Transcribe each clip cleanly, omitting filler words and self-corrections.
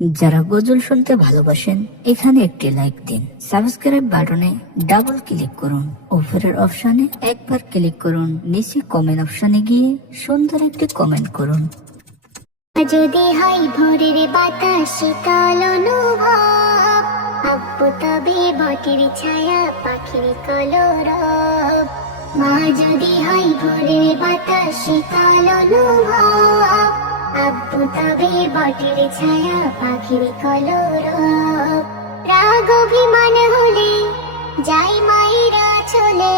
যারা গজল শুনতে ভালোবাসেন এখানে একটি লাইক দিন, সাবস্ক্রাইব বাটনে ডাবল ক্লিক করুন, উপরের অপশনে একবার ক্লিক করুন, নিচে কমেন্ট অপশনে গিয়ে সুন্দর একটি কমেন্ট করুন। যদি হয় ভোরের বাতাস শীতল অনুভব, আব্বু তবে বটের ছায়া পাখির কলরব। মা যদি হয় ভোরের বাতাস শীতল অনুভব, আব্বু তবে বটের ছায়া পাখির কলরব। রাগ অভিমান হলে যাই মায়েরা চলে,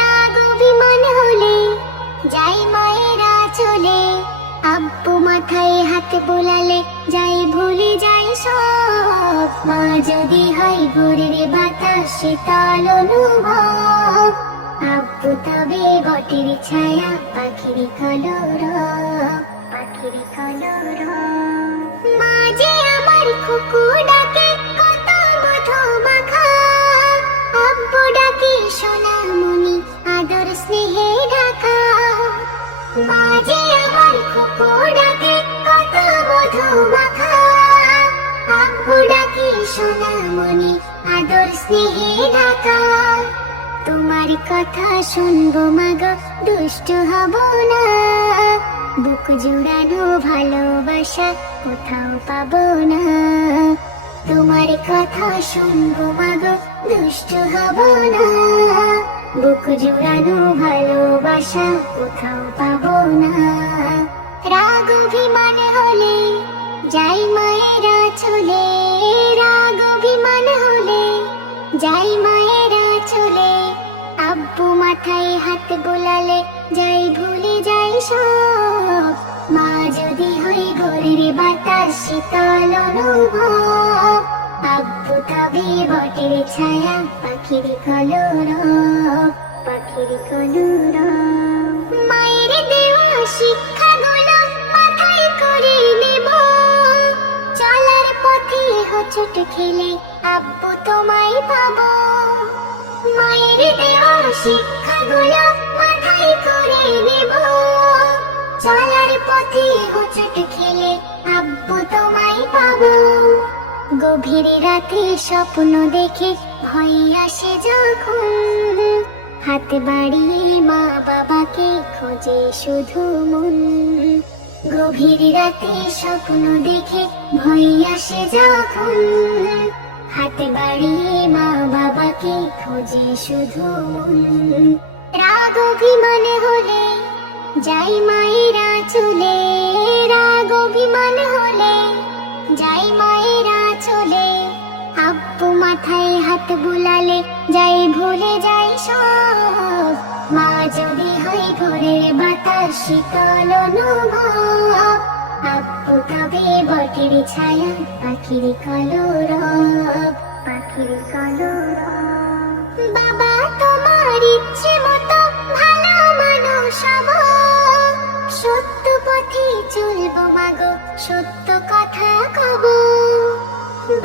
রাগ অভিমান হলে যাই মায়েরা চলে। আব্বু মাথায় হাত বোলালে যাই ভুলে যাই সব। মা যদি হয় ভোরের বাতাস শীতল অনুভব, আব্বু তবে বটের ছায়া পাখির কলরব, পাখির কলরব। মা যে আমার খুকু ডাকে কত মধু মাখা, আব্বু ডাকে সোনামণি আদর স্নেহে ঢাকা। মা যে আমার খুকু ডাকে কত মধু মাখা, আব্বু ডাকে সোনামণি আদর স্নেহে ঢাকা। তোমার কথা শুনবো মাগো, দুষ্ট হব না, বুক জুড়ানো ভালোবাসা কোথাও পাবো না। তোমার কথা শুনবো মাগো, দুষ্ট হব না, বুক জুড়ানো ভালোবাসা কোথাও পাবো না। রাগ অভিমান হলে যাই মায়েরা চলে, রাগ অভিমান হলে যাই মায়েরা চলে। আব্বু মাথায় হাত বোলালে যাই ভুলে যাই সব। মা যদি হয় ভোরের বাতাস শীতল অনুভব, আব্বু তবে বটের ছায়া পাখির কলরব, পাখির কলরব। মায়ের দেওয়া শিক্ষাগুলো মাথায় করে নেব, চলার পথে হোঁচট খেলে আব্বু তোমায় পাবো। মায়ের দেওয়া শিক্ষাগুলো মাথায় করে নেব, চলার পথে হোঁচট খেলে আব্বু তোমায় পাবো। গভীর রাতে স্বপ্ন দেখে ভয় আসে যখন, হাত বাড়িয়ে মা বাবাকে খোঁজে শুধু মন। গভীর রাতে স্বপ্ন দেখে ভয় আসে যখন, হাত বাড়িয়ে মা বাবাকে খোঁজে শুধু মন। রাগ অভিমান হলে যাই মায়েরা চলে, রাগ অভিমান হলে যাই মায়েরা চলে। আব্বু মাথায় হাত বুলালে যাই ভুলে যাই সব। মা যদি হয় ভোরের বাতাস শীতল অনুভব, আব্বু তবে বটের ছায়া পাখির কলরব, পাখির কলরব। বাবা তোমার ইচ্ছে মতো ভালো মানুষ হব, সত্য পথে চলবো মাগো, সত্য কথা কব।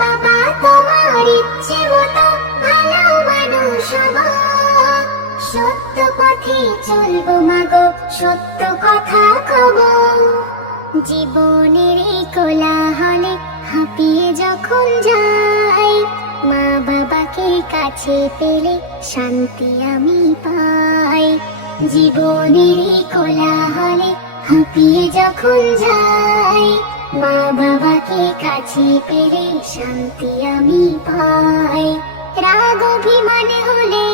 বাবা তোমার ইচ্ছে মতো ভালো মানুষ হব, সত্য পথে চলবো মাগো, সত্য কথা কব। জীবনের এই কোলাহলে হাঁপিয়ে যখন যাই, মা বাবাকে কাছে পেলে শান্তি আমি পাই। জীবনের এই কোলাহলে হাঁপিয়ে যখন যাই, মা বাবাকে কাছে পেলে শান্তি আমি পাই। রাগ অভিমান হলে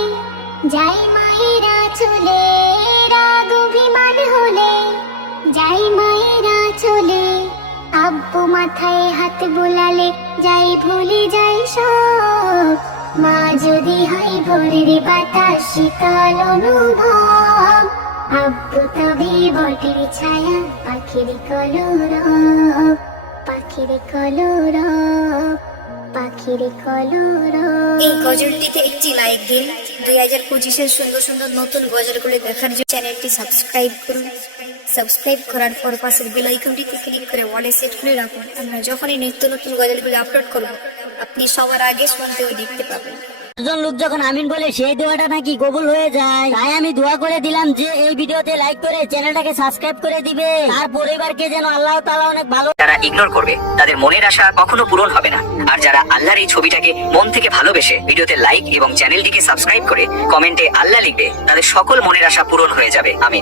যাই মায়েরা চলে, রাগ অভিমান হলে যাই মায়েরা চলে। আব্বু মাথায় হাত বোলালে যাই ভুলে যাই সব। মা যদি হয় ভোরের বাতাস শীতল অনুভব, আব্বু তবে বটের ছায়া পাখির কলরব, পাখির কলরব, পাখির কলরব। এই গজলটিতে একটি লাইক দিন। 2025-এর সুন্দর সুন্দর নতুন গজলগুলি দেখার জন্য চ্যানেলটি সাবস্ক্রাইব করুন। সাবস্ক্রাইব করার পর পাশের বেল আইকনটিতে ক্লিক করে অলে সেট করে রাখুন। আমরা যখনই নিত্য নতুন গজলগুলি আপলোড করব, আপনি সবার আগে শুনতে ও দেখতে পাবেন। একজন লোক যখন আমিন বলে সেই দোয়াটা নাকি কবুল হয়ে যায়, তাই আমি দোয়া করে দিলাম যে এই ভিডিওতে লাইক করে চ্যানেলটাকে সাবস্ক্রাইব করে দিবে, তার পরিবারকে যেন আল্লাহ তাআলা অনেক ভালো। যারা ইগনোর করবে তাদের মনের আশা কখনো পূরণ হবে না, আর যারা আল্লাহর এই ছবিটাকে মন থেকে ভালোবেসে ভিডিওতে লাইক এবং চ্যানেলটিকে সাবস্ক্রাইব করে কমেন্টে আল্লাহ লিখবে, তাদের সকল মনের আশা পূরণ হয়ে যাবে। আমিন।